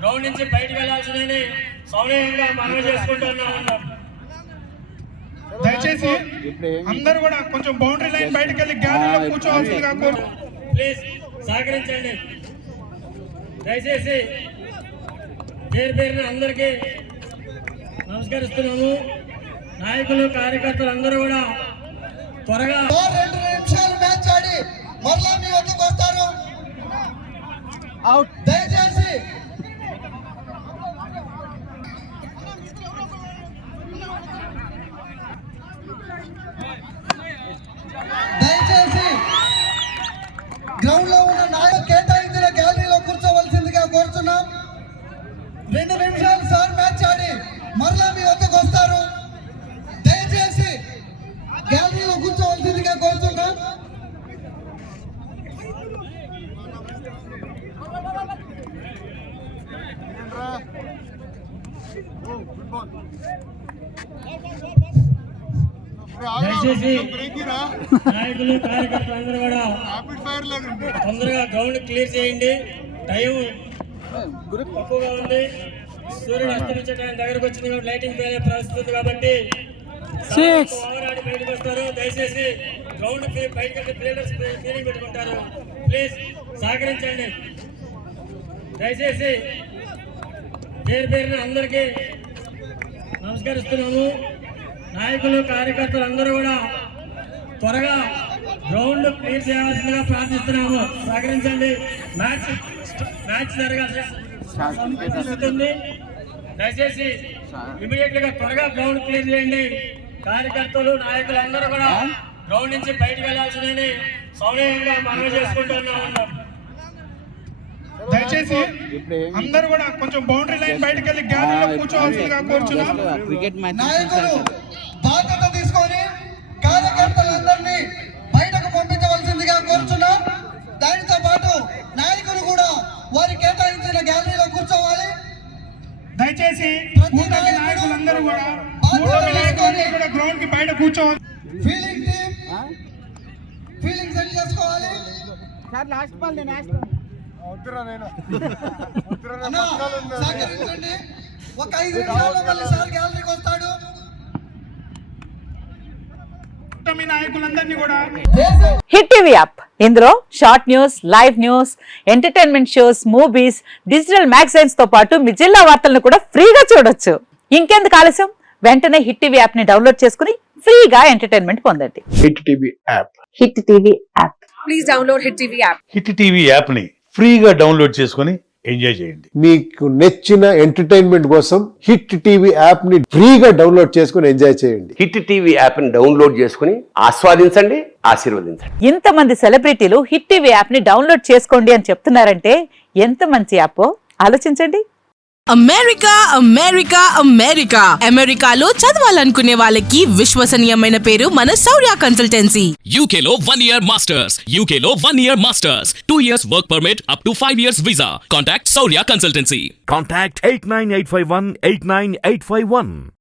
Ground నుంచి బయటకు వెళ్ళాల్సిందని సౌనీయంగా మనవి చేసుకుంటున్నాం. దయచేసి అందరూ కూడా కొంచెం బౌండరీ లైన్ బయటకు వెళ్ళి గ్యాలరీలో కూర్చోవాల్సిందిగా ప్లీజ్ సహకరించండి. దయచేసి పేరు పేరున అందరికీ నమస్కరిస్తున్నాము. నాయకులు కార్యకర్తలు అందరూ కూడా త్వరగా 2 నిమిషాలు మ్యాచ్ ఆడి మరలా మీ వద్దకు వస్తారు. దయచేసి గ్రౌండ్ లో ఉన్న నాయకులు కేటాయించిన గ్యాలరీలో కూర్చోవలసిందిగా కోరుతున్నాం. 2 నిమిషాలు సార్ మ్యాచ్ ఆడి మరలా మీ వద్దకు వస్తారు. దయచేసి గ్యాలరీలో కూర్చోవలసిందిగా కోరుతున్నాం. దయచేసి నాయకులు కార్యకర్తలు అందరూ కూడా తొందరగా గ్రౌండ్ క్లియర్ చేయండి. టైం తక్కువగా ఉంది. సూర్యుడు అస్తమించే టైం దగ్గరకు వచ్చింది కాబట్టి లైటింగ్ ఫెయిల్ ప్రస్తుతుంది కాబట్టి ఓవరాడి బయటకు వస్తారు. దయచేసి గ్రౌండ్ బయటకు ఫీల్డర్స్ ఫీలింగ్ పెట్టుకుంటారు. ప్లీజ్ సహకరించండి. దయచేసి పేరు పేరున అందరికీ నమస్కరిస్తున్నాము. నాయకులు కార్యకర్తలు అందరూ కూడా త్వరగా గ్రౌండ్ క్లియర్ చేయాల్సిందిగా ప్రార్థిస్తున్నాము. సహకరించండి. మ్యాచ్ జరగాల్సింది. దయచేసి ఇమీడియట్ గా త్వరగా గ్రౌండ్ క్లియర్ చేయండి. కార్యకర్తలు నాయకులు అందరూ కూడా గ్రౌండ్ నుంచి బయటకు వెళ్లాల్సిందని సౌనీయంగా మనవి చేసుకుంటున్నాము. దయచేసి అందరూ కూడా కొంచెం బౌండరీ లైన్ బయటకు వెళ్ళి గ్యాలరీలో కూర్చోవాల్సిందిగా కోరుచున్నాం. నాయకులు బాధ్యత తీసుకొని కార్యకర్తలందరినీ బయటకు పంపించవలసిందిగా కోరుచున్నాం. దానితో పాటు నాయకులు కూడా వారి కేటాయించిన గ్యాలరీలో కూర్చోవాలి. దయచేసి నాయకులందరూ కూడా గ్రౌండ్ కి బయట కూర్చోవాలి. ఫీలింగ్ టీమ్ ఫీలింగ్ సెట్ చేసుకోవాలి. సహకరించండి. ఒక 5 నిమిషాల్లో మళ్ళీ సార్ గ్యాలరీకి వస్తాడు. హిట్ టీవీ యాప్, ఇందులో short news, live news, entertainment shows, movies, digital magazines తో పాటు మీ జిల్లా వార్తలను కూడా ఫ్రీగా చూడొచ్చు. ఇంకెందుకు ఆలస్యం, వెంటనే హిట్ టీవీ యాప్ ని డౌన్లోడ్ చేసుకుని ఫ్రీగా ఎంటర్టైన్మెంట్ పొందండి. Hit TV app. Hit TV app. Please download hit TV app. Hit TV app ని ఫ్రీగా డౌన్లోడ్ చేసుకుని ఎంజాయ్ చేయండి. మీకు నచ్చిన ఎంటర్టైన్మెంట్ కోసం హిట్ టీవీ యాప్ ని ఫ్రీగా డౌన్లోడ్ చేసుకుని ఎంజాయ్ చేయండి. హిట్ టీవీ యాప్ ని డౌన్లోడ్ చేసుకుని ఆస్వాదించండి, ఆశీర్వదించండి. ఇంతమంది సెలబ్రిటీలు హిట్ టీవీ యాప్ ని డౌన్లోడ్ చేసుకోండి అని చెప్తున్నారంటే ఎంత మంచి యాప్ ఆలోచించండి. అమెరికా అమెరికా అమెరికా అమెరికాలో చదవాలనుకునే వాళ్ళకి విశ్వసనీయమైన పేరు మన శౌర్య కన్సల్టెన్సీ. UK లో 1 year masters. UK లో 1 year masters. 2 years work permit up to 5 years visa. Contact Saurya Consultancy. Contact 89851 89851.